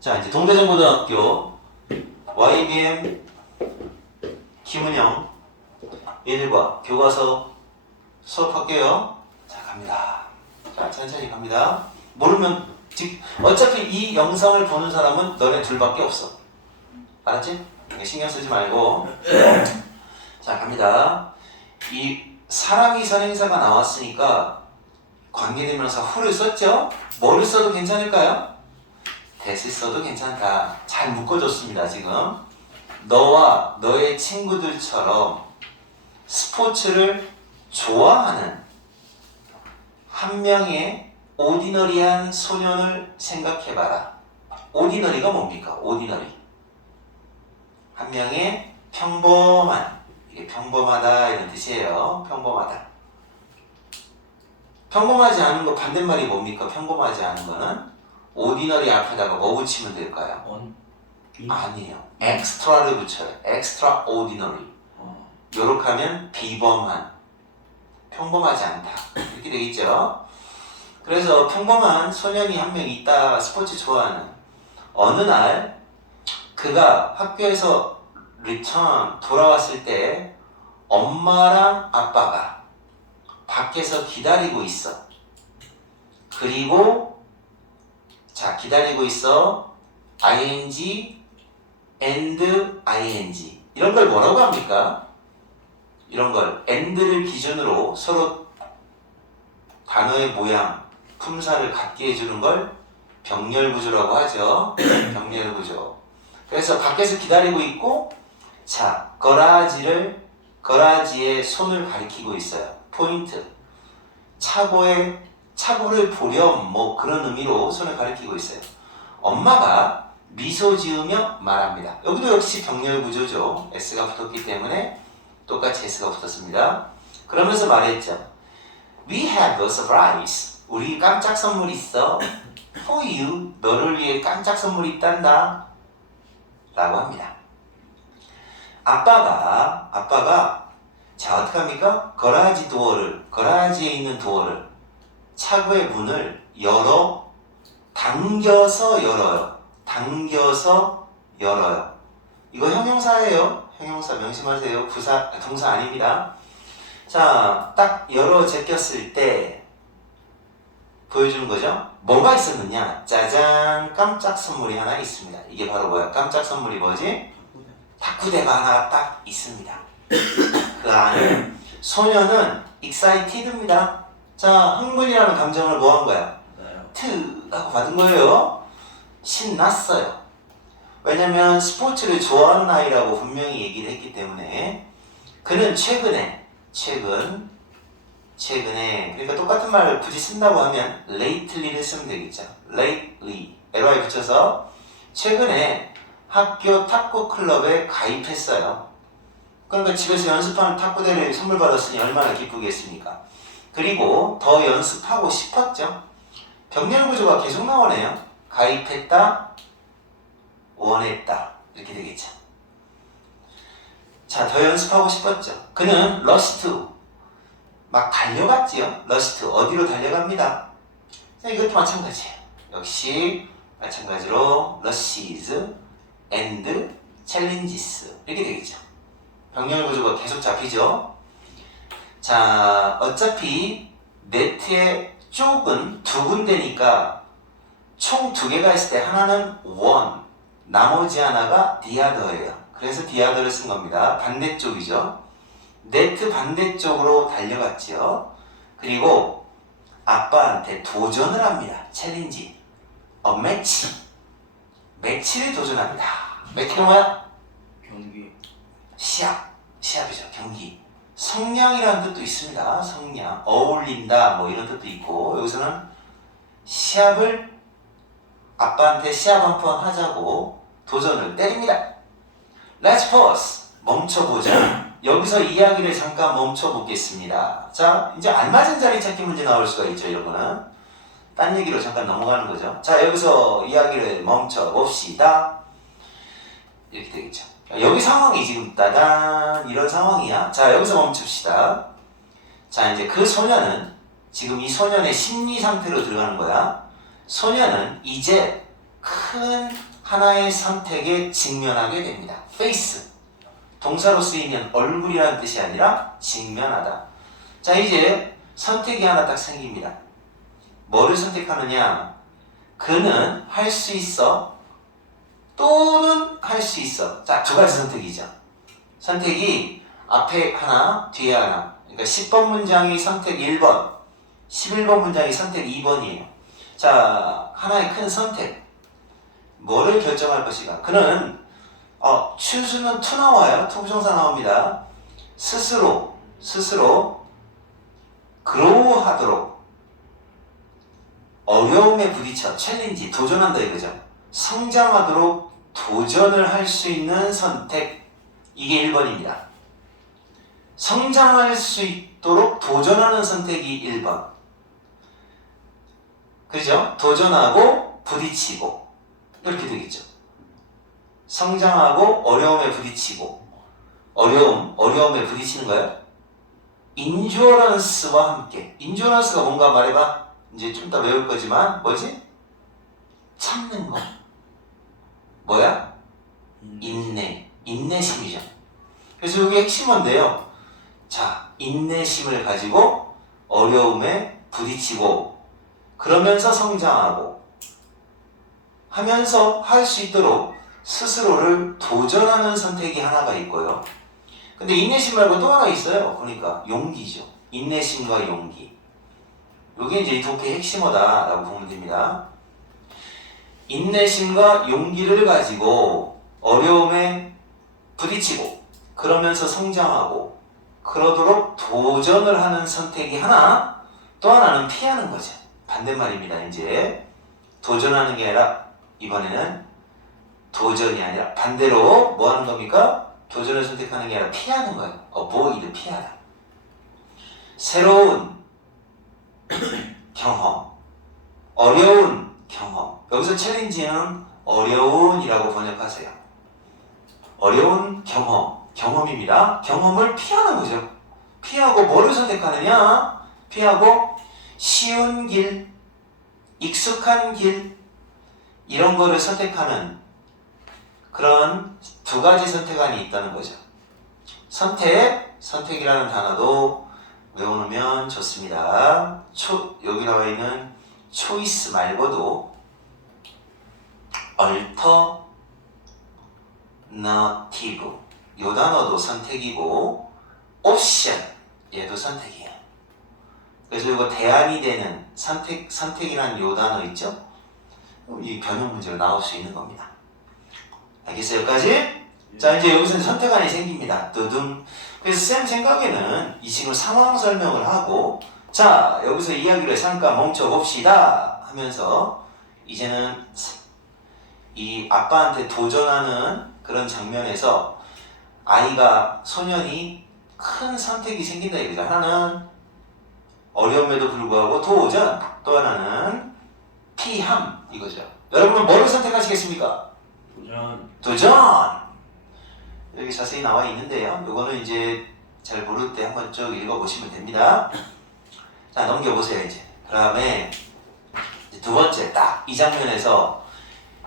자, 이제 동대전고등학교 YBM 김은영 1과 교과서 수업할게요. 자, 갑니다. 자, 천천히 갑니다. 모르면 어차피 이 영상을 보는 사람은 너네 둘밖에 없어. 알았지? 신경 쓰지 말고. 자, 갑니다. 이 사람이 선행사가 나왔으니까 관계대명사 who를 썼죠? 뭐를 써도 괜찮을까요? that을 써도 괜찮다. 잘 묶어줬습니다. 지금 너와 너의 친구들처럼 스포츠를 좋아하는 한 명의 오디너리한 소년을 생각해봐라. 오디너리가 뭡니까? 오디너리. 한 명의 평범한, 이게 평범하다 이런 뜻이에요. 평범하다. 평범하지 않은 거 반대말이 뭡니까? 평범하지 않은 거는 오디너리 앞에다가 뭐 붙이면 될까요? 아니에요. 엑스트라를 붙여요. 엑스트라 오디너리. 요렇게 하면 비범한, 평범하지 않다 이렇게 되겠죠. 그래서 평범한 소년이 한 명 있다. 스포츠 좋아하는. 어느 날 그가 학교에서 돌아왔을 때 엄마랑 아빠가 밖에서 기다리고 있어. 그리고 자, 기다리고 있어. ing and ing 이런 걸 뭐라고 합니까? 이런 걸 and를 기준으로 서로 단어의 모양, 품사를 같게 해주는 걸 병렬구조라고 하죠. 병렬구조. 그래서 밖에서 기다리고 있고, 자, 거라지에 손을 가리키고 있어요. 포인트. 차고를 보렴, 뭐 그런 의미로 손을 가리키고 있어요. 엄마가 미소 지으며 말합니다. 여기도 역시 병렬구조죠. S가 붙었기 때문에 똑같이 S가 붙었습니다. 그러면서 말했죠. We have a surprise. 우리 깜짝 선물 있어. For you. 너를 위해 깜짝 선물이 있단다. 라고 합니다. 아빠가 자, 어떻게 합니까? 거라지에 있는 도어를 차고의 문을 당겨서 열어요. 이거 형용사예요. 형용사 명심하세요. 동사 아닙니다. 자, 딱 열어 제꼈을 때 보여주는 거죠. 뭐가 있었느냐? 짜잔, 깜짝 선물이 하나 있습니다. 이게 바로 뭐야? 깜짝 선물이 뭐지? 탁구대가 하나 딱 있습니다. 그 안에 소녀는 excited입니다. 자, 흥분이라는 감정을 뭐 한 거야? 하고 받은 거예요. 신났어요. 왜냐면 스포츠를 좋아하는 아이라고 분명히 얘기를 했기 때문에 그는 최근에 그러니까 똑같은 말을 굳이 쓴다고 하면 lately를 쓰면 되겠죠. lately ly 붙여서 최근에 학교 탁구 클럽에 가입했어요. 그러니까 집에서 연습하는 탁구대를 선물 받았으니 얼마나 기쁘겠습니까? 그리고 더 연습하고 싶었죠. 병렬구조가 계속 나오네요. 가입했다, 원했다 이렇게 되겠죠. 자, 더 연습하고 싶었죠. 그는 러스트 막 달려갔지요. 러스트 어디로 달려갑니다. 자, 이것도 마찬가지예요. 역시 마찬가지로 rushes and challenges 이렇게 되겠죠. 병렬구조가 계속 잡히죠. 자, 어차피 네트의 쪽은 두 군데니까 총 두 개가 있을 때 하나는 one, 나머지 하나가 the other예요. 그래서 the other를 쓴 겁니다. 반대쪽이죠. 네트 반대쪽으로 달려갔지요. 그리고 아빠한테 도전을 합니다. 챌린지, 매치를 도전합니다. 매치가 뭐야? 경기. 시합이죠. 경기. 성량이라는 뜻도 있습니다. 성량, 어울린다 뭐 이런 뜻도 있고 여기서는 아빠한테 시합 한 번 하자고 도전을 때립니다. Let's pause. 멈춰보자. 여기서 이야기를 잠깐 멈춰보겠습니다. 자, 이제 알맞은 자리 찾기 문제 나올 수가 있죠. 이런 거는 딴 얘기로 잠깐 넘어가는 거죠. 자, 여기서 이야기를 멈춰봅시다. 이렇게 되겠죠. 여기 상황이 지금 따단 이런 상황이야. 자, 여기서 멈춥시다. 자, 이제 그 소녀는 지금 이 소년의 심리 상태로 들어가는 거야. 소년은 이제 큰 하나의 선택에 직면하게 됩니다. face. 동사로 쓰이면 얼굴이라는 뜻이 아니라 직면하다. 자, 이제 선택이 하나 딱 생깁니다. 뭐를 선택하느냐? 그는 할 수 있어 또는 할 수 있어. 자, 두 가지 선택이죠. 선택이 앞에 하나, 뒤에 하나. 그러니까 10번 문장이 선택 1번, 11번 문장이 선택 2번이에요. 자, 하나의 큰 선택. 뭐를 결정할 것인가? 그는 choose는 to 나와요. to 부정사 나옵니다. 스스로 grow 하도록 어려움에 부딪혀 챌린지 도전한다 이거죠. 성장하도록 도전을 할 수 있는 선택. 이게 1번입니다. 성장할 수 있도록 도전하는 선택이 1번. 그죠? 도전하고 부딪히고 이렇게 되겠죠. 성장하고 어려움에 부딪히고 어려움에 부딪히는 거예요. 인슈어런스와 함께. 인슈어런스가 뭔가 말해봐. 이제 좀 이따 외울 거지만 뭐지? 참는 거. 뭐야? 인내심이죠. 그래서 여기 핵심인데요. 자, 인내심을 가지고 어려움에 부딪히고 그러면서 성장하고 하면서 할 수 있도록 스스로를 도전하는 선택이 하나가 있고요. 근데 인내심 말고 또 하나 있어요. 그러니까 용기죠. 인내심과 용기. 이게 이제 이 독해의 핵심어다라고 보면 됩니다. 인내심과 용기를 가지고 어려움에 부딪히고 그러면서 성장하고 그러도록 도전을 하는 선택이 하나, 또 하나는 피하는 거죠. 반대말입니다. 이제 도전하는 게 아니라 이번에는 도전이 아니라 반대로 뭐 하는 겁니까? 도전을 선택하는 게 아니라 피하는 거예요. avoid, 피하다. 새로운 경험, 어려운 경험. 여기서 챌린지는 어려운이라고 번역하세요. 어려운 경험입니다. 경험을 피하는 거죠. 피하고 뭐를 선택하느냐? 피하고 쉬운 길, 익숙한 길, 이런 거를 선택하는 그런 두 가지 선택안이 있다는 거죠. 선택이라는 단어도 외워놓으면 좋습니다. 여기 나와 있는 choice 말고도 alternative, 이 단어도 선택이고 option, 얘도 선택이에요. 그래서 이거 대안이 되는 선택이라는 이 단어 있죠? 이 변형 문제로 나올 수 있는 겁니다. 알겠어요? 여기까지? 자, 이제 여기서는 선택안이 생깁니다. 두둥. 그래서 쌤 생각에는 이 친구 상황 설명을 하고, 자, 여기서 이야기를 잠깐 멈춰봅시다 하면서 이제는 이 아빠한테 도전하는 그런 장면에서 소년이 큰 선택이 생긴다 이거죠. 하나는 어려움에도 불구하고 도전, 또 하나는 피함 이거죠. 여러분은 뭐를 선택하시겠습니까? 도전! 여기 자세히 나와 있는데요. 이거는 이제 잘 모를 때 한번 쭉 읽어보시면 됩니다. 자, 넘겨보세요, 이제. 그 다음에 두 번째, 딱 이 장면에서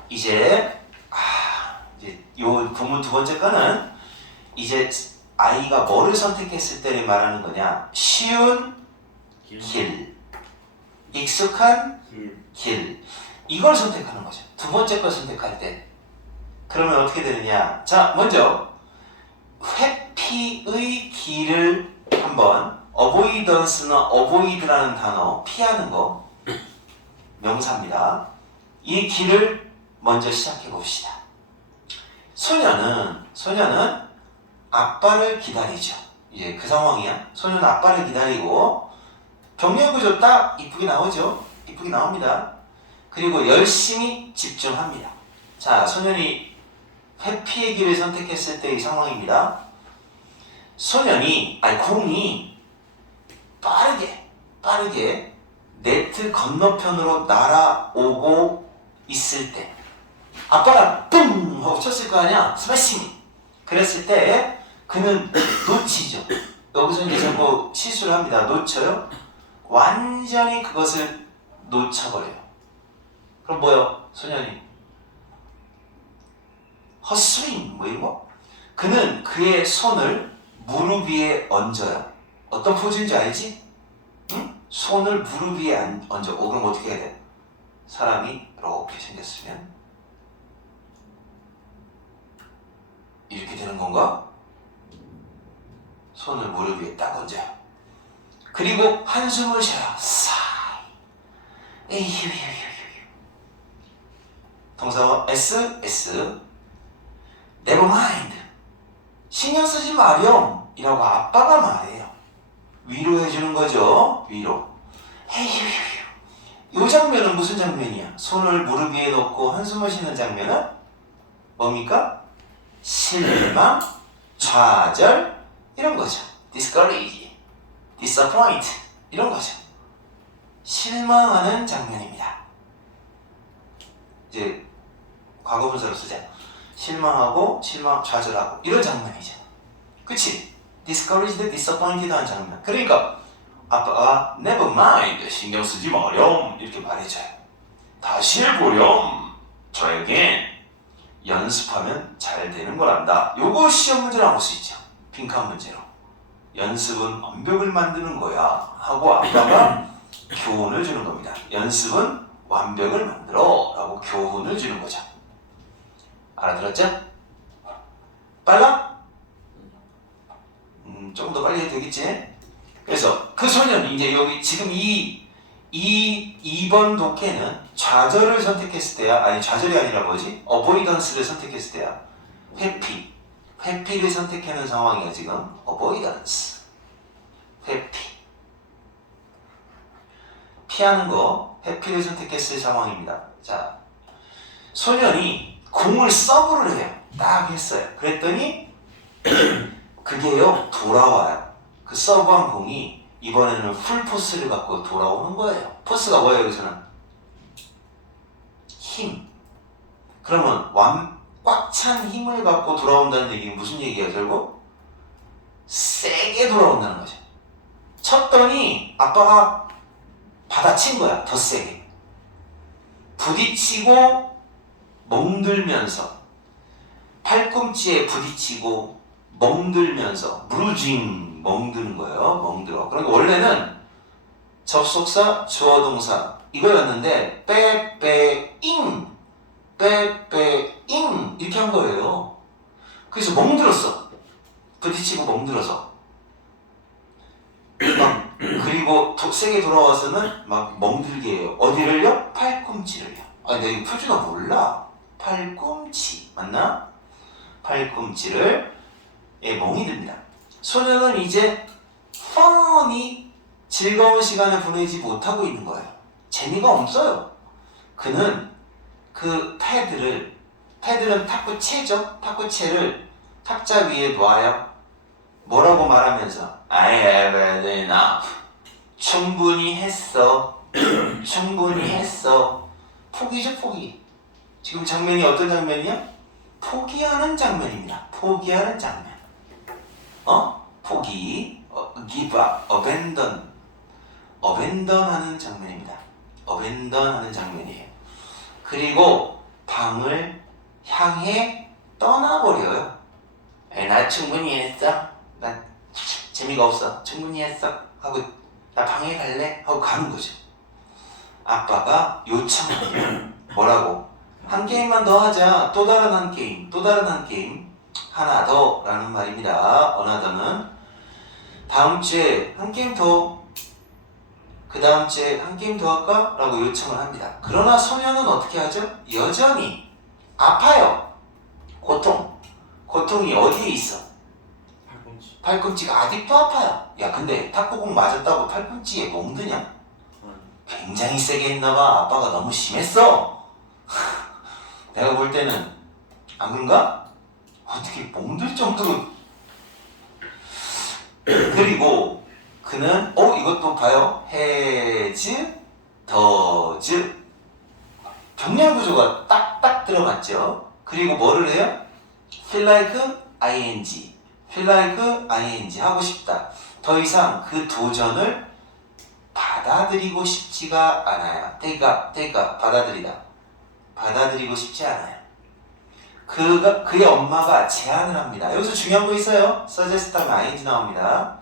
이제 요 부문 두 번째 거는 이제 아이가 뭐를 선택했을 때를 말하는 거냐? 쉬운 길, 익숙한 길. 이걸 선택하는 거죠. 두 번째 걸 선택할 때. 그러면 어떻게 되느냐? 자, 먼저 회피의 길을 한번 avoidance나 avoid라는 단어 피하는 거 명사입니다. 이 길을 먼저 시작해 봅시다. 소녀는 아빠를 기다리죠. 이제 그 상황이야. 소녀는 아빠를 기다리고 경력구조 딱 이쁘게 나오죠. 이쁘게 나옵니다. 그리고 열심히 집중합니다. 자, 소년이 회피의 길을 선택했을 때의 상황입니다. 공이 빠르게 네트 건너편으로 날아오고 있을 때 아빠가 뿡 하고 쳤을 거 아니야. 스매싱. 그랬을 때 그는 놓치죠. 여기서 이제 전부 실수를 합니다. 놓쳐요. 완전히 그것을 놓쳐버려요. 그럼 뭐요? 소년이 허스윙 뭐 이런 거. 그는 그의 손을 무릎 위에 얹어요. 어떤 포즈인지 알지? 응? 손을 무릎 위에 얹어. 그럼 어떻게 해야 돼? 사람이 이렇게 생겼으면 이렇게 되는 건가? 손을 무릎 위에 딱 얹어요. 그리고 한숨을 쉬어요. 에이휴. 동사와 S. Never mind. 신경 쓰지 마렴. 이라고 아빠가 말해요. 위로해주는 거죠. 위로. 에이휴. 이 장면은 무슨 장면이야? 손을 무릎 위에 놓고 한숨을 쉬는 장면은 뭡니까? 실망, 좌절 이런 거죠. discourage, disappoint 이런 거죠. 실망하는 장면입니다. 이제 과거분사로 쓰자. 실망하고 좌절하고 이런 장면이죠. 그치? discouraged, disappointed 하는 장면. 그러니까 아빠가 never mind, 신경 쓰지 마렴 이렇게 말해줘요. 다시 해보렴. 저에겐 연습하면 잘 되는 거란다. 요거 시험 문제로 나올 수 있죠. 빈칸 문제로. 연습은 완벽을 만드는 거야 하고 아빠가 교훈을 주는 겁니다. 연습은 완벽을 만들어 라고 교훈을 주는 거죠. 알아들었죠? 빨라? 조금 더 빨리 해도 되겠지? 그래서 그 소년이 이제 여기 지금 이 2번 독해는 좌절을 선택했을 때야, 아니 좌절이 아니라 뭐지? 어보이던스를 선택했을 때야. 회피를 선택하는 상황이야 지금. 어보이던스, 회피, 피하는 거, 회피를 선택했을 상황입니다. 자, 소년이 공을 서브를 해요. 딱 했어요. 그랬더니 그게요 돌아와요. 그 서브한 공이 이번에는 풀포스를 갖고 돌아오는 거예요. 포스가 뭐예요 여기서는? 힘. 그러면 꽉 찬 힘을 갖고 돌아온다는 얘기는 무슨 얘기야 결국? 세게 돌아온다는 거죠. 쳤더니 아빠가 받아친 거야. 더 세게. 부딪히고 멍들면서 팔꿈치에 부딪히고 멍들면서 브루징 멍드는 거예요. 멍들어. 그러니까 원래는 접속사 주어동사 이거였는데 빼빼잉 이렇게 한 거예요. 그래서 멍들었어. 부딪히고 멍들어서 그리고 세게 돌아와서는 막 멍들게 해요. 어디를요? 팔꿈치를요. 아, 내가 이거 표준어 몰라. 팔꿈치 맞나? 팔꿈치를 멍이 듭니다. 소년은 이제 뻔히 즐거운 시간을 보내지 못하고 있는 거예요. 재미가 없어요. 그는 그 패드는 탁구채죠? 탁구채를 탁자 위에 놓아요. 뭐라고 말하면서 I have had enough. 충분히 했어. 충분히 했어. 포기죠, 포기. 지금 장면이 어떤 장면이야? 포기하는 장면입니다. 포기하는 장면. 포기, give up, abandon 하는 장면입니다. abandon 하는 장면이에요. 그리고 방을 향해 떠나버려요. 나 충분히 했어. 나 재미가 없어. 충분히 했어. 하고 나 방에 갈래? 하고 가는 거죠. 아빠가 요청해요. 뭐라고? 한 게임만 더 하자. 또 다른 한 게임. 하나 더 라는 말입니다. 어나더는 다음 주에 한 게임 더, 그 다음 주에 한 게임 더 할까? 라고 요청을 합니다. 그러나 소년은 어떻게 하죠? 여전히 아파요. 고통이 어디에 있어? 팔꿈치가 아직도 아파요. 야, 근데 탁구공 맞았다고 팔꿈치에 멍드냐? 굉장히 세게 했나봐. 아빠가 너무 심했어. 내가 볼 때는 안 그런가? 어떻게 멍들 정도로. 그리고 그는 이것도 봐요. has, does 병렬 구조가 딱딱 들어맞죠. 그리고 뭐를 해요? feel like ing 하고 싶다. 더 이상 그 도전을 받아들이고 싶지가 않아요. take up 받아들이다. 받아들이고 싶지 않아요. 그의 엄마가 제안을 합니다. 여기서 중요한 거 있어요. suggest 하면 ing 나옵니다.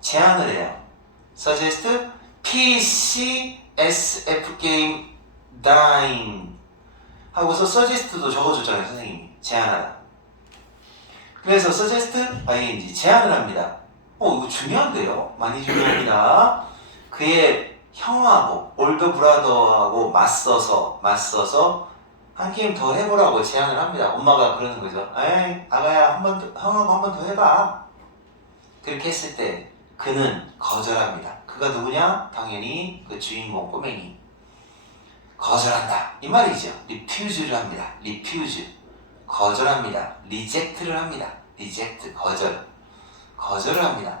제안을 해요. suggest PCSF 게임 dine 하고서 suggest도 적어줬잖아요, 선생님이. 제안하다. 그래서 suggest ing 제안을 합니다. 이거 중요한데요? 많이 중요합니다. 그의 형하고 올더 브라더하고 맞서서 한 게임 더 해보라고 제안을 합니다. 엄마가 그러는 거죠. 에이, 아가야, 형하고 한 번 더 해봐. 그렇게 했을 때 그는 거절합니다. 그가 누구냐? 당연히 그 주인공 꼬맹이. 거절한다. 이 말이죠. refuse를 합니다. refuse. 거절합니다. reject를 합니다. reject. 거절을 합니다.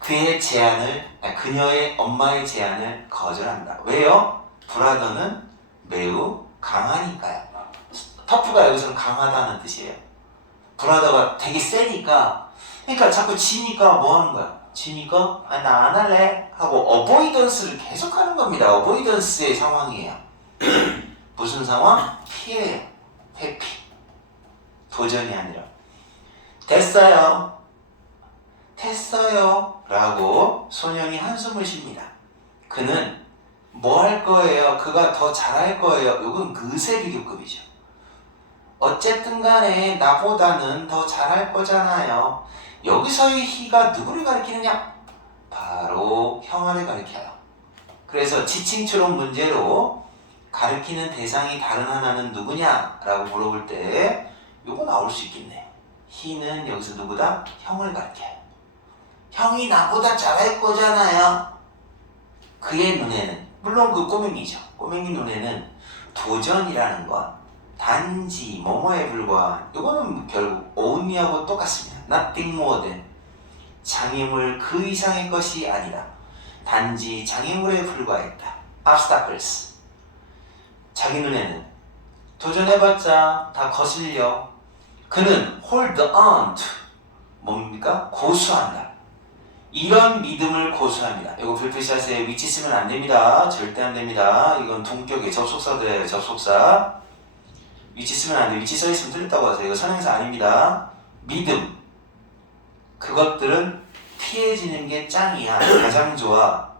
그녀의 엄마의 제안을 거절합니다. 왜요? 브라더는 매우 강하니까요. 터프가 여기서는 강하다는 뜻이에요. 브라더가 되게 세니까, 그러니까 자꾸 지니까 뭐 하는 거야? 지니까 나 안 할래 하고 어보이던스를 계속하는 겁니다. 어보이던스의 상황이에요. 무슨 상황? 피해요. 회피. 도전이 아니라 됐어요 라고 소년이 한숨을 쉽니다. 그는 뭐 할 거예요? 그가 더 잘할 거예요? 이건 의세 비교급이죠. 어쨌든 간에 나보다는 더 잘할 거잖아요. 여기서의 he가 누구를 가리키느냐? 바로 형아를 가리켜요. 그래서 지칭추론 문제로 가리키는 대상이 다른 하나는 누구냐? 라고 물어볼 때 요거 나올 수 있겠네요. he는 여기서 누구다? 형을 가리켜요. 형이 나보다 잘할 거잖아요. 그의 눈에는, 물론 그 꼬맹이죠. 꼬맹이 눈에는 도전이라는 건 단지 뭐뭐에 불과한, 이거는 결국 only하고 똑같습니다. nothing more than, 장애물 그 이상의 것이 아니라 단지 장애물에 불과했다. obstacles. 자기 눈에는 도전해봤자 다 거슬려. 그는 hold on to, 뭡니까? 고수한다. 이런 믿음을 고수합니다. 이거 불필시하세요. 위치 쓰면 안 됩니다. 절대 안 됩니다. 이건 동격의 접속사들이에요. 접속사. 위치 쓰면 안 돼요. 위치 써있으면 틀렸다고 하세요. 이거 선행사 아닙니다. 믿음. 그것들은 피해지는 게 짱이야. 가장 좋아.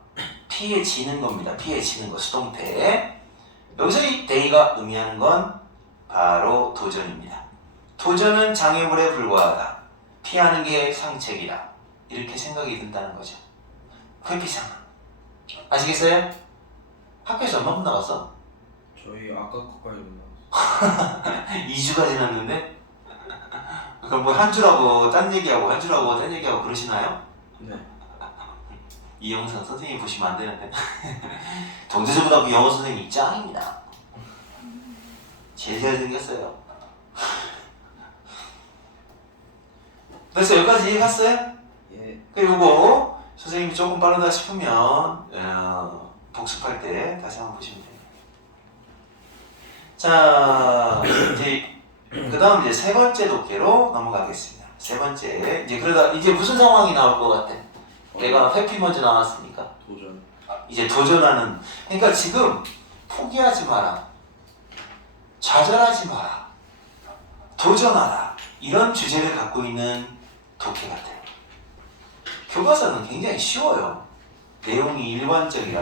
피해지는 겁니다. 피해지는 거. 수동태. 여기서 이 day가 의미하는 건 바로 도전입니다. 도전은 장애물에 불과하다. 피하는 게 상책이다. 이렇게 생각이 든다는 거죠. 회피상. 아시겠어요? 학교에서 얼마 분 나갔어? 저희 아까 거까지 나왔어요. 2주가 지났는데? 그럼 뭐 한 주라고 딴 얘기하고 한 주라고 딴 얘기하고 그러시나요? 네. 이 영상 선생님이 보시면 안 되는데. 동대중고등학교 영어 선생님이 짱입니다. 제일 잘생겼어요. 그래서 여기까지 이해갔어요? 예. 요거 선생님이 조금 빠르다 싶으면 복습할 때 다시 한번 보시면 돼요. 자, 이제 그 다음 이제 세 번째 독해로 넘어가겠습니다. 세 번째, 이제 그러다 이제 무슨 상황이 나올 것 같아? 얘가 회피 먼저 나왔으니까 도전. 이제 도전하는. 그러니까 지금 포기하지 마라, 좌절하지 마라, 도전하라, 이런 주제를 갖고 있는 독해 같아요. 교과서는 굉장히 쉬워요. 내용이 일관적이라.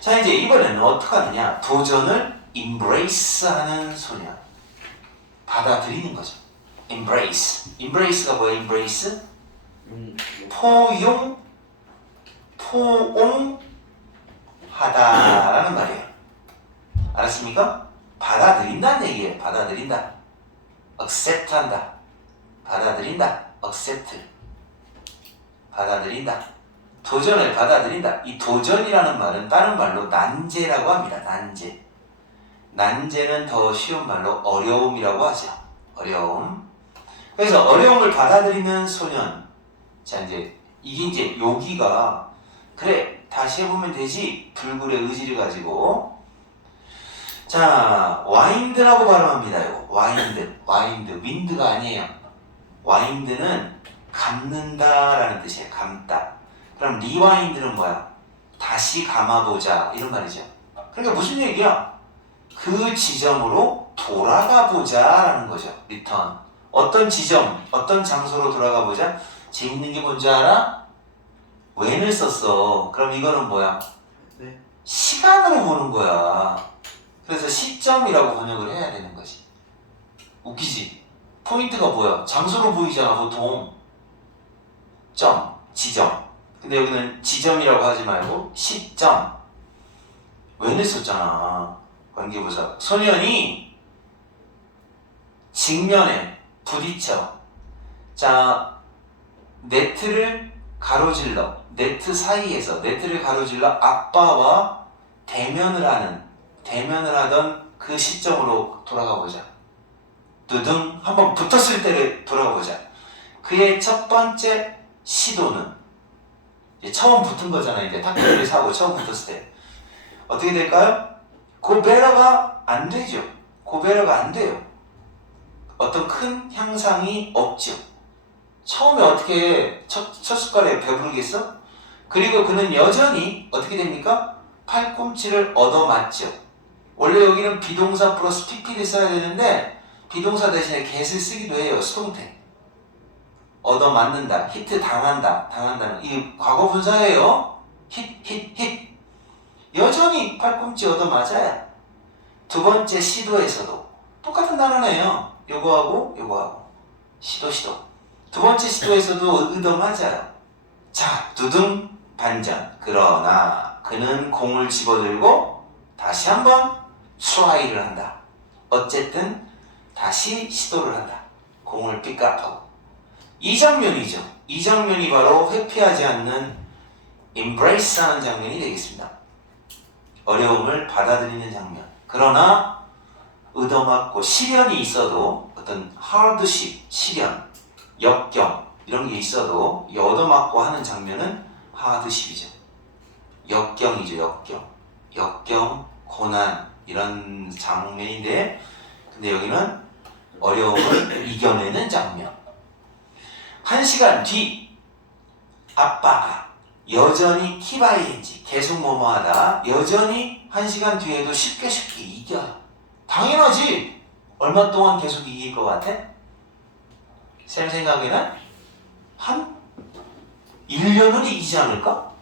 자, 이제 이번에는 어떻게 하느냐? 도전을 embrace 하는 소년. 받아들이는 거죠. embrace. embrace가 뭐예요? embrace? 포옹하다라는 말이에요. 알았습니까? 받아들인다는 얘기예요. 받아들인다. accept 한다. 받아들인다. accept. 받아들인다. 도전을 받아들인다. 이 도전이라는 말은 다른 말로 난제라고 합니다. 난제. 난제는 더 쉬운 말로 어려움이라고 하죠. 어려움. 그래서 어려움을 받아들이는 소년. 자, 이제 이게 이제 여기가 그래 다시 해보면 되지 불굴의 의지를 가지고. 자, 와인드라고 발음합니다. 이거 와인드. 윈드가 아니에요. 와인드는 감는다라는 뜻이에요. 감다. 그럼 리와인드는 뭐야? 다시 감아보자 이런 말이죠. 그러니까 무슨 얘기야? 그 지점으로 돌아가 보자라는 거죠. return. 어떤 지점, 어떤 장소로 돌아가 보자. 재밌는 게 뭔지 알아? when을 썼어. 그럼 이거는 뭐야? 네. 시간으로 보는 거야. 그래서 시점이라고 번역을 해야 되는 거지. 웃기지? 포인트가 뭐야? 장소로 보이잖아, 보통. 점, 지점. 근데 여기는 지점이라고 하지 말고 시점. when을 썼잖아. 관계부사. 소년이 직면에 부딪혀. 자, 네트를 가로질러. 네트 사이에서 네트를 가로질러 아빠와 대면을 하던 그 시점으로 돌아가 보자. 두둥 한번 붙었을 때를 돌아가 보자. 그의 첫 번째 시도는 이제 처음 붙은 거잖아. 이제 탁구를 사고 처음 붙었을 때 어떻게 될까요? 고베러가 안 되죠. 고베러가 안 돼요. 어떤 큰 향상이 없죠. 처음에 어떻게 첫 숟갈에 배부르겠어? 그리고 그는 여전히 어떻게 됩니까? 팔꿈치를 얻어맞죠. 원래 여기는 비동사 플러스 pp를 써야 되는데 비동사 대신에 get을 쓰기도 해요. 수동태. 얻어맞는다. 히트 당한다는 이 과거 분사예요. 힛. 여전히 팔꿈치 얻어맞아야 두 번째 시도에서도 똑같은 단어네요. 요거하고 시도. 두 번째 시도에서도 얻어맞아요. 자, 두둥 반전. 그러나 그는 공을 집어들고 다시 한번 트라이를 한다. 어쨌든 다시 시도를 한다. 공을 픽업하고. 이 장면이죠. 이 장면이 바로 회피하지 않는 embrace 하는 장면이 되겠습니다. 어려움을 받아들이는 장면. 그러나 얻어맞고 시련이 있어도 어떤 hardship, 시련, 역경 이런 게 있어도 이 얻어맞고 하는 장면은 hardship이죠. 역경이죠. 역경, 고난 이런 장면인데 근데 여기는 어려움을 이겨내는 장면. 1시간 뒤 아빠가 여전히 키바이인지 계속 뭐뭐하다 여전히 1시간 뒤에도 쉽게 이겨요. 당연하지. 얼마 동안 계속 이길 것 같아? 쌤 생각에는 한 1년은 이기지 않을까?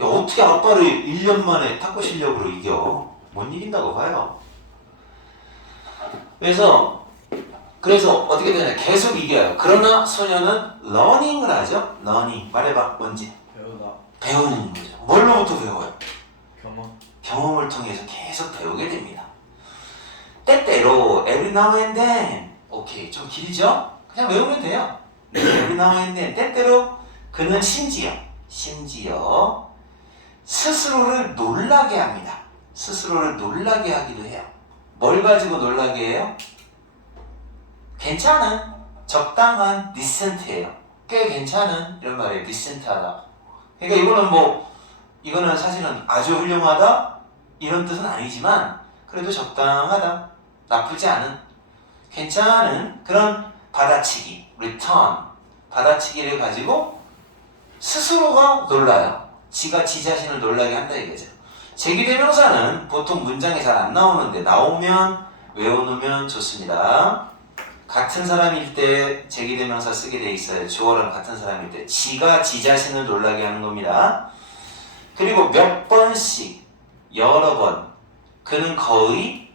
야, 어떻게 아빠를 1년 만에 탁구 실력으로 이겨? 못 이긴다고 봐요. 그래서 어떻게 되냐? 계속 이겨요. 그러나 소녀는 learning을 하죠. learning. 말해봐. 뭔지. 배우다. 배우는 거죠. 뭘로부터 배워요? 경험. 경험을 통해서 계속 배우게 됩니다. 때때로 every now and then. 오케이. 좀 길죠? 그냥 외우면 돼요. every now and then. 때때로 그는 심지어 스스로를 놀라게 합니다. 스스로를 놀라게 하기도 해요. 뭘 가지고 놀라게 해요? 괜찮은, 적당한, decent예요. 꽤 괜찮은 이런 말이에요. decent하다. 그러니까 이거는 사실은 아주 훌륭하다 이런 뜻은 아니지만 그래도 적당하다, 나쁘지 않은, 괜찮은 그런 받아치기, return, 받아치기를 가지고 스스로가 놀라요. 지가 지 자신을 놀라게 한다 이거죠. 제기대명사는 보통 문장에 잘 안 나오는데 나오면 외워놓으면 좋습니다. 같은 사람일 때 제기대명사 쓰게 돼 있어요. 주어랑 같은 사람일 때 지가 지 자신을 놀라게 하는 겁니다. 그리고 몇 번씩 여러 번 그는 거의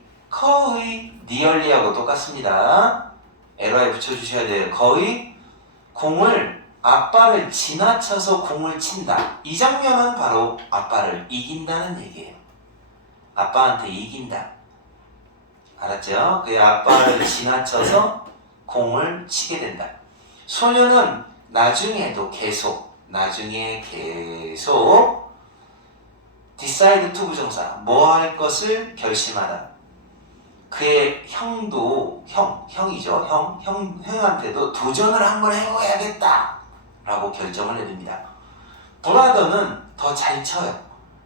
nearly하고 똑같습니다. 에러에 붙여주셔야 돼요. 거의 공을 아빠를 지나쳐서 공을 친다. 이 장면은 바로 아빠를 이긴다는 얘기예요. 아빠한테 이긴다. 알았죠? 그 아빠를 지나쳐서 공을 치게 된다. 소녀는 나중에 계속 decide to 부정사 뭐 할 것을 결심하다. 그의 형한테도 도전을 한번 해봐야겠다 라고 결정을 내립니다. 브라더는 더 잘 쳐요.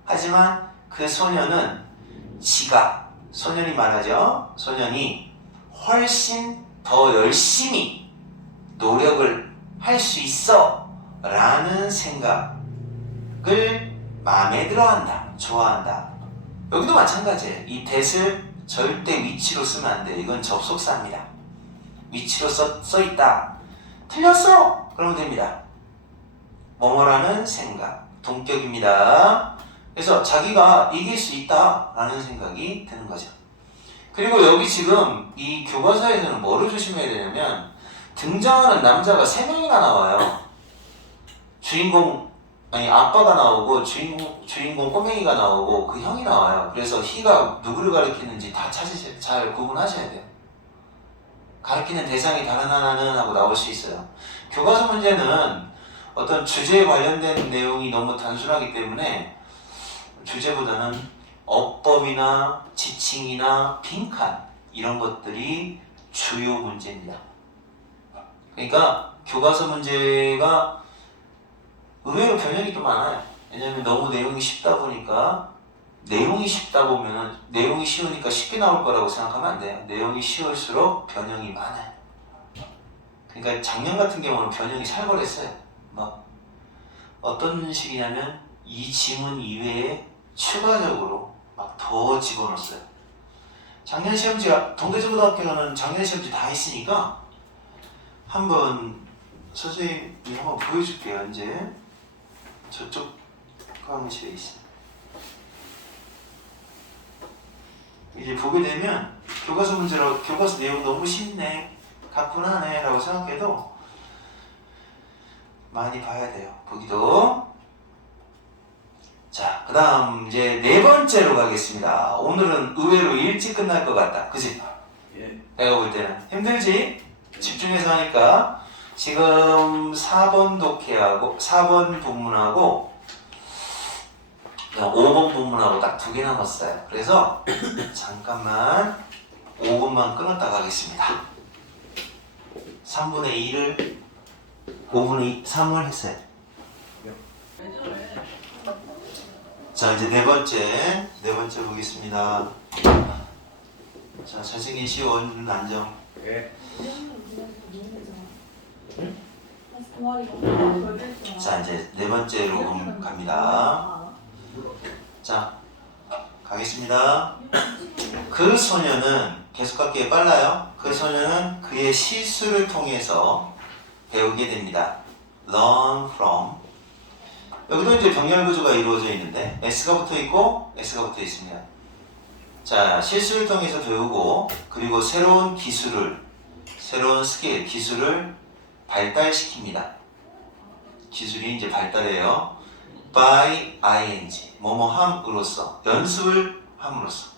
하지만 그 소녀는 소년이 말하죠. 소년이 훨씬 더 열심히 노력을 할 수 있어 라는 생각을 마음에 들어한다. 좋아한다. 여기도 마찬가지예요. 이 that을 절대 위치로 쓰면 안 돼. 이건 접속사입니다. 위치로 써있다. 틀렸어! 그러면 됩니다. 뭐뭐라는 생각. 동격입니다. 그래서 자기가 이길 수 있다라는 생각이 드는 거죠. 그리고 여기 지금 이 교과서에서는 뭐를 조심해야 되냐면 등장하는 남자가 3명이나 나와요. 아빠가 나오고 주인공 꼬맹이가 나오고 그 형이 나와요. 그래서 he가 누구를 가리키는지 다 잘 구분하셔야 돼요. 가리키는 대상이 다른 하나는 하고 나올 수 있어요. 교과서 문제는 어떤 주제에 관련된 내용이 너무 단순하기 때문에 주제보다는 어법이나 지칭이나 빈칸 이런 것들이 주요 문제입니다. 그러니까 교과서 문제가 의외로 변형이 좀 많아요. 왜냐면 너무 내용이 쉽다 보니까 내용이 쉽다 보면은 내용이 쉬우니까 쉽게 나올 거라고 생각하면 안 돼요. 내용이 쉬울수록 변형이 많아요. 그러니까 작년 같은 경우는 변형이 살벌했어요. 막 어떤 식이냐면 이 지문 이외에 추가적으로 막 더 집어넣었어요. 작년 시험지 동대중고등학교는 작년 시험지 다 있으니까 한번 선생님이 한번 보여줄게요. 이제 저쪽 강의실에 있어요. 이제 보게 되면 교과서 문제로 교과서 내용 너무 쉽네, 가뿐하네 라고 생각해도 많이 봐야 돼요. 보기도. 자, 그 다음 이제 4번째로 가겠습니다. 오늘은 의외로 일찍 끝날 것 같다. 그치? 예. 내가 볼 때는 힘들지? 집중해서 하니까. 지금 4번 독해하고 4번 본문하고 5번 본문하고 딱 2개 남았어요. 그래서 잠깐만 5분만 끊었다 가겠습니다. 3분의 2를 5분의 3을 했어요. 자, 이제 네 번째 보겠습니다. 자, 잘생긴 시원 안정. 예. 자, 이제 네 번째로 갑니다. 자, 가겠습니다. 그 소녀는 계속 갈게요. 빨라요. 그 소녀는 그의 실수를 통해서 배우게 됩니다. Learn from. 여기도 이제 병렬 구조가 이루어져 있는데 S가 붙어 있고 S가 붙어 있습니다. 자, 실수를 통해서 배우고 그리고 새로운 기술을 발달시킵니다. 기술이 이제 발달해요. by ing 뭐뭐함으로써 연습을 함으로써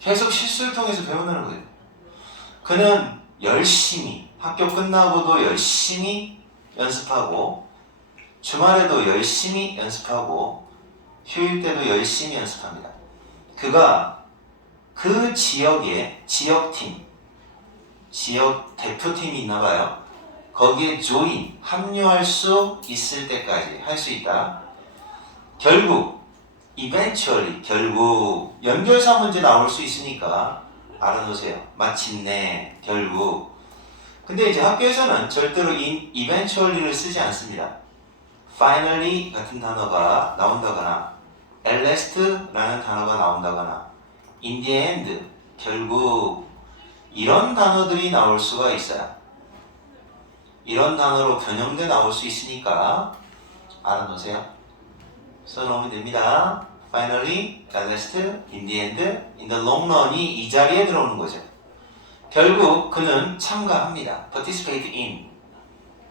계속 실수를 통해서 배운다는 거예요. 그는 열심히 학교 끝나고도 열심히 연습하고 주말에도 열심히 연습하고 휴일 때도 열심히 연습합니다. 그가 그 지역에 지역팀, 지역 대표팀이 있나봐요. 거기에 합류할 수 있을 때까지 할 수 있다. 결국 eventually 결국 연결사 문제 나올 수 있으니까 알아놓으세요. 마침내 결국. 근데 이제 학교에서는 절대로 eventually를 쓰지 않습니다. finally 같은 단어가 나온다거나 at last라는 단어가 나온다거나 in the end 결국 이런 단어들이 나올 수가 있어요. 이런 단어로 변형돼 나올 수 있으니까 알아놓으세요. 써놓으면 됩니다. Finally, at last, in the end, in the long run이 이 자리에 들어오는 거죠. 결국 그는 참가합니다. Participate in.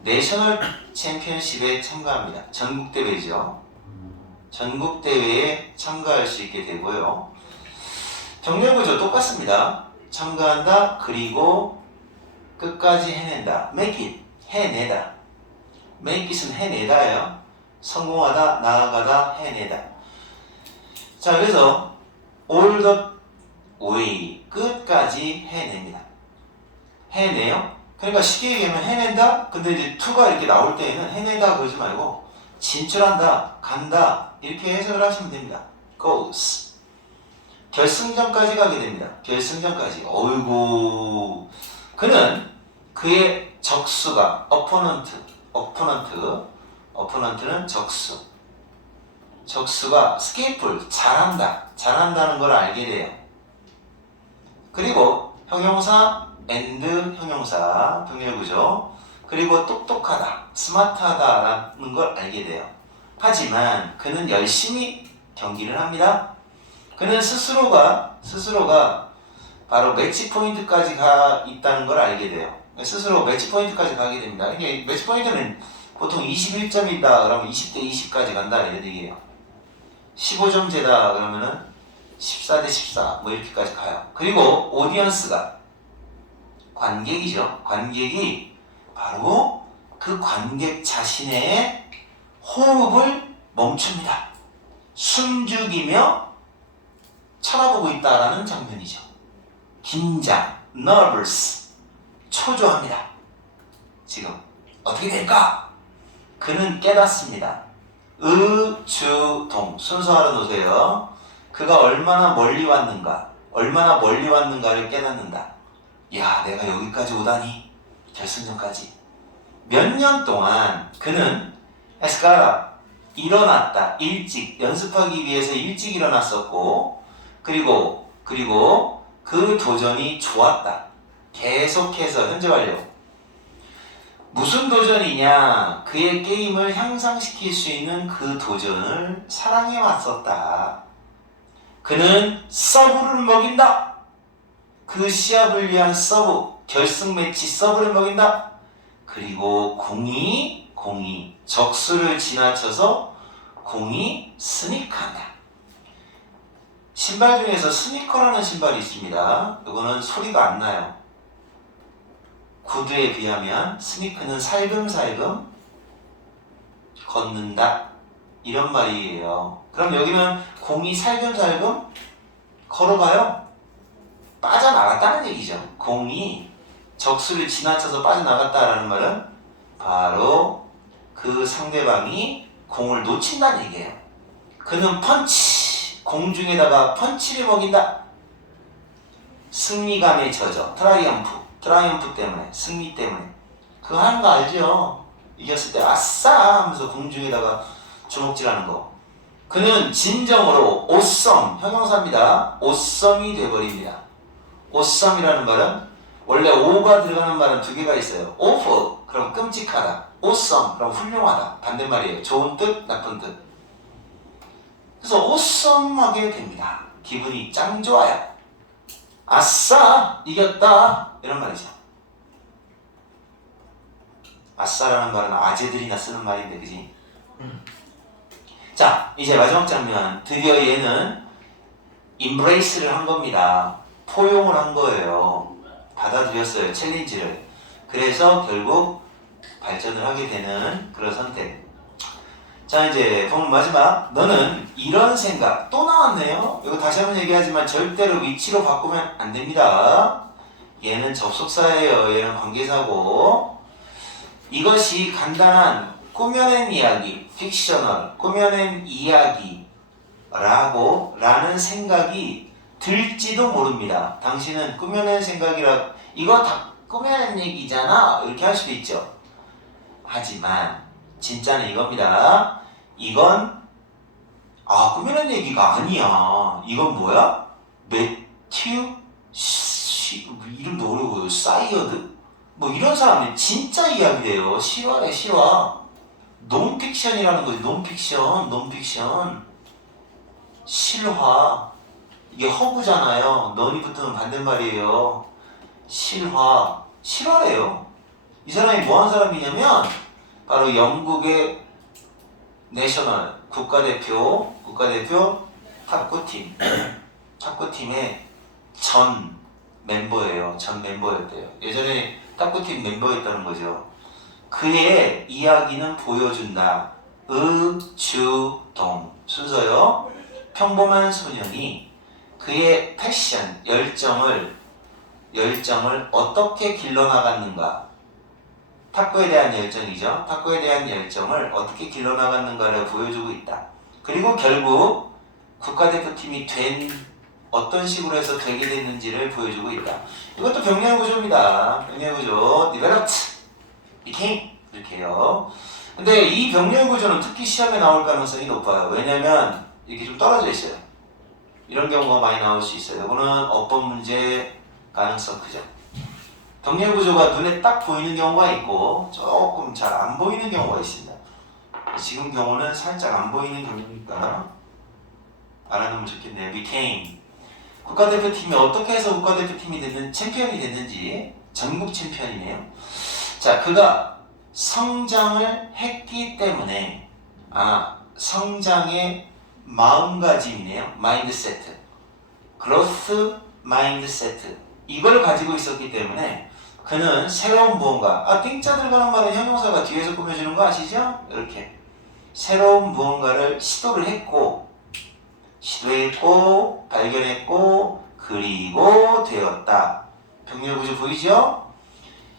내셔널 챔피언십에 참가합니다. 전국대회죠. 전국대회에 참가할 수 있게 되고요. 병렬구조 똑같습니다. 참가한다, 그리고 끝까지 해낸다. Make it, 해내다. Make it은 해내다예요. 성공하다, 나아가다, 해내다. 자, 그래서 all the way, 끝까지 해냅니다. 해내요. 그러니까 쉽게 얘기하면 해낸다? 근데 이제 to가 이렇게 나올 때에는 해내다 그러지 말고 진출한다, 간다 이렇게 해석을 하시면 됩니다. goes. 결승전까지 가게 됩니다. 결승전까지. 어이구. 그는 그의 적수가 opponent는 적수. 적수가 skillful, 잘한다는 걸 알게 돼요. 그리고 형용사 and 형용사 병렬구조. 그리고 똑똑하다, 스마트하다라는 걸 알게 돼요. 하지만 그는 열심히 경기를 합니다. 그는 스스로가 바로 매치 포인트까지 가 있다는 걸 알게 돼요. 스스로 매치 포인트까지 가게 됩니다. 이게 매치 포인트는 보통 21점이다 그러면 20대 20까지 간다 이런 얘기예요. 15점제다 그러면은 14대 14 뭐 이렇게까지 가요. 그리고 오디언스가 관객이죠. 관객이 바로 그 관객 자신의 호흡을 멈춥니다. 숨죽이며 쳐다보고 있다라는 장면이죠. 긴장, nervous, 초조합니다. 지금 어떻게 될까? 그는 깨닫습니다. 의주동 순서하러 놓으세요. 그가 얼마나 멀리 왔는가를 깨닫는다. 야, 내가 여기까지 오다니. 결승전까지. 몇 년 동안 그는 에스카라 일어났다. 일찍 연습하기 위해서 일찍 일어났었고 그리고 그 도전이 좋았다. 계속해서 현재 완료. 무슨 도전이냐? 그의 게임을 향상시킬 수 있는 그 도전을 사랑해 왔었다. 그는 서브를 먹인다. 그 시합을 위한 서브, 결승 매치 서브를 먹인다. 그리고 공이 적수를 지나쳐서 공이 스니커한다. 신발 중에서 스니커라는 신발이 있습니다. 이거는 소리가 안 나요. 구두에 비하면 스니커는 살금살금 걷는다. 이런 말이에요. 그럼 여기는 공이 살금살금 걸어가요? 빠져나갔다는 얘기죠. 공이 적수를 지나쳐서 빠져나갔다라는 말은 바로 그 상대방이 공을 놓친다는 얘기예요. 그는 공중에다가 펀치를 먹인다. 승리감에 젖어. 트라이엄프 때문에, 승리 때문에. 그거 하는 거 알죠? 이겼을 때 아싸 하면서 공중에다가 주먹질하는 거. 그는 진정으로 오썸, 형용사입니다. 오썸이 돼버립니다. 오썸이라는 말은 원래 오가 들어가는 말은 두 개가 있어요. 오프, 그럼 끔찍하다. 오썸, 그럼 훌륭하다. 반대말이에요. 좋은 뜻, 나쁜 뜻. 그래서 오썸하게 됩니다. 기분이 짱 좋아요. 아싸, 이겼다. 이런 말이죠. 아싸라는 말은 아재들이나 쓰는 말인데, 그지? 자, 이제 마지막 장면. 드디어 얘는 임브레이스를 한 겁니다. 포용을 한 거예요. 받아들였어요. 챌린지를. 그래서 결국 발전을 하게 되는 그런 선택. 자, 이제 보면 마지막. 너는 이런 생각. 또 나왔네요. 이거 다시 한번 얘기하지만 절대로 위치로 바꾸면 안 됩니다. 얘는 접속사예요. 얘는 관계사고. 이것이 간단한 꾸며낸 이야기, 픽셔널, 꾸며낸 이야기라는 생각이 들지도 모릅니다. 당신은 꾸며낸 생각이라, 이거 다 꾸며낸 얘기잖아. 이렇게 할 수도 있죠. 하지만 진짜는 이겁니다. 이건 꾸며낸 얘기가 아니야. 이건 뭐야? 매튜 이름도 어려워요. 사이어드? 뭐 이런 사람이 진짜 이야기예요. 실화래, 실화. 논픽션이라는 거지. 논픽션. 실화. 이게 허구잖아요. 넌이 붙으면 반대말이에요. 실화래요. 이 사람이 뭐한 사람이냐면 바로 영국의 내셔널 국가대표 탁구팀의 전 멤버였대요. 예전에 탁구팀 멤버였다는 거죠. 그의 이야기는 보여준다. 의주동 순서요. 평범한 소년이 그의 패션, 열정을 어떻게 길러나갔는가. 탁구에 대한 열정이죠. 탁구에 대한 열정을 어떻게 길러나갔는가를 보여주고 있다. 그리고 결국 국가대표팀이 어떤 식으로 해서 되게 됐는지를 보여주고 있다. 이것도 병렬구조입니다. 병렬구조, developed, became 이렇게 해요. 근데 이 병렬구조는 특히 시험에 나올 가능성이 높아요. 왜냐면 이렇게 좀 떨어져 있어요. 이런 경우가 많이 나올 수 있어요. 이거는 어법 문제 가능성 크죠. 병렬 구조가 눈에 딱 보이는 경우가 있고 조금 잘 안 보이는 경우가 있습니다. 지금 경우는 살짝 안 보이는 경우니까 알아두면 좋겠네요. became. 국가대표팀이 어떻게 해서 국가대표팀이 됐는 챔피언이 됐는지 전국 챔피언이네요. 자, 그가 성장을 했기 때문에 성장의 마음가짐이네요. 마인드세트. growth 마인드세트. 이걸 가지고 있었기 때문에 그는 새로운 무언가 띵자 들어가는 말은 형용사가 뒤에서 꾸며주는 거 아시죠? 이렇게 새로운 무언가를 시도했고 발견했고 그리고 되었다. 병렬 구조 보이죠?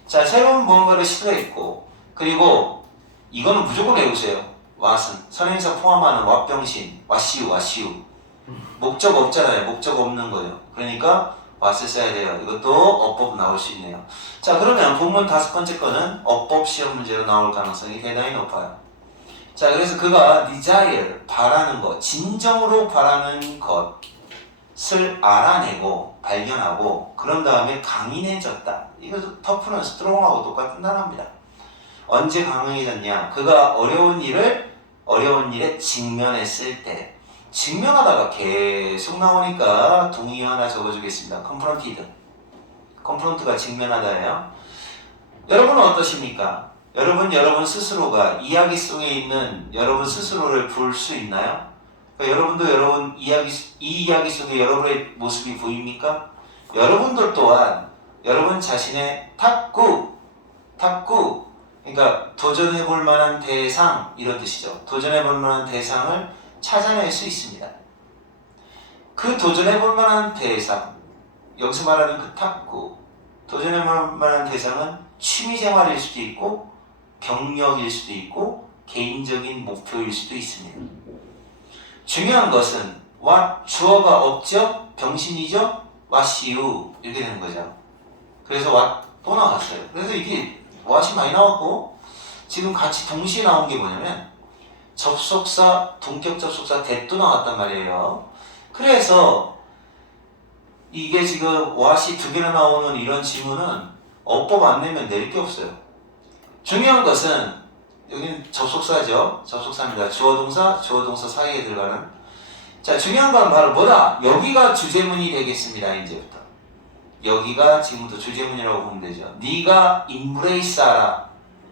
자, 새로운 무언가를 시도했고 그리고 이거는 무조건 외우세요. what은 선행사 포함하는 what병신 what이유 목적 없잖아요. 목적 없는 거예요. 그러니까 what을 써야 돼요. 이것도 어법 나올 수 있네요. 자, 그러면 본문 5번째 거는 어법 시험 문제로 나올 가능성이 대단히 높아요. 자, 그래서 그가 desire, 바라는 것, 진정으로 바라는 것을 알아내고 발견하고 그런 다음에 강인해졌다. 이거 터프는 strong하고 똑같은 단어입니다. 언제 강인해졌냐? 그가 어려운 일에 직면했을 때. 직면하다가 계속 나오니까 동의 하나 적어주겠습니다. confront가 직면하다예요. 여러분은 어떠십니까? 여러분 스스로가 이야기 속에 있는 여러분 스스로를 볼 수 있나요? 그러니까 여러분도 이 이야기 속에 여러분의 모습이 보입니까? 여러분들 또한 여러분 자신의 탁구 그러니까 도전해볼 만한 대상 이런 뜻이죠. 도전해볼 만한 대상을 찾아낼 수 있습니다. 그 도전해볼 만한 대상, 여기서 말하는 그 탁구, 도전해볼 만한 대상은 취미생활일 수도 있고 경력일 수도 있고 개인적인 목표일 수도 있습니다. 중요한 것은 what 주어가 없죠? 병신이죠? what's you 이렇게 되는 거죠. 그래서 what 또 나왔어요. 그래서 이게 what이 많이 나왔고 지금 같이 동시에 나온 게 뭐냐면 접속사, 동격 접속사 that도 나왔단 말이에요. 그래서 이게 지금 what이 2개나 나오는 이런 지문은 어법 안 내면 낼 게 없어요. 중요한 것은 여기는 접속사죠. 접속사입니다. 주어동사 사이에 들어가는. 자, 중요한 건 바로 뭐다? 여기가 주제문이 되겠습니다. 이제부터. 여기가 지금부터 주제문이라고 보면 되죠. 네가 embrace하라.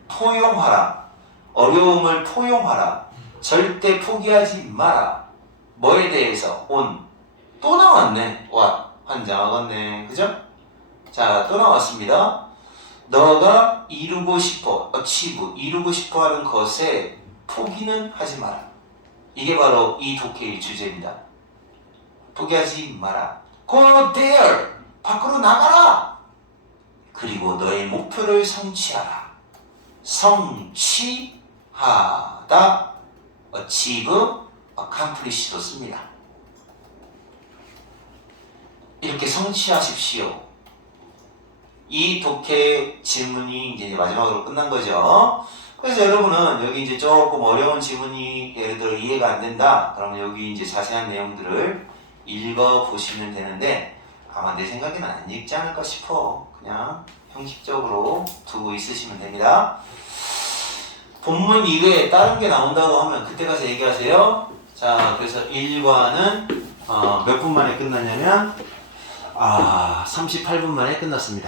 포용하라. 어려움을 포용하라. 절대 포기하지 마라. 뭐에 대해서? 또 나왔네. 환장하겠네. 그죠? 자, 또 나왔습니다. 너가 이루고 싶어 하는 것에 포기는 하지 마라. 이게 바로 이 독해의 주제입니다. 포기하지 마라. Go there! 밖으로 나가라! 그리고 너의 목표를 성취하라. 성취하다. achieve, accomplish도 씁니다. 이렇게 성취하십시오. 이 독해 질문이 이제 마지막으로 끝난 거죠. 그래서 여러분은 여기 이제 조금 어려운 지문이 예를 들어 이해가 안 된다. 그러면 여기 이제 자세한 내용들을 읽어보시면 되는데 아마 내 생각에는 안 읽지 않을까 싶어. 그냥 형식적으로 두고 있으시면 됩니다. 본문 이외에 다른 게 나온다고 하면 그때 가서 얘기하세요. 자, 그래서 1과는 몇 분 만에 끝났냐면 38분 만에 끝났습니다.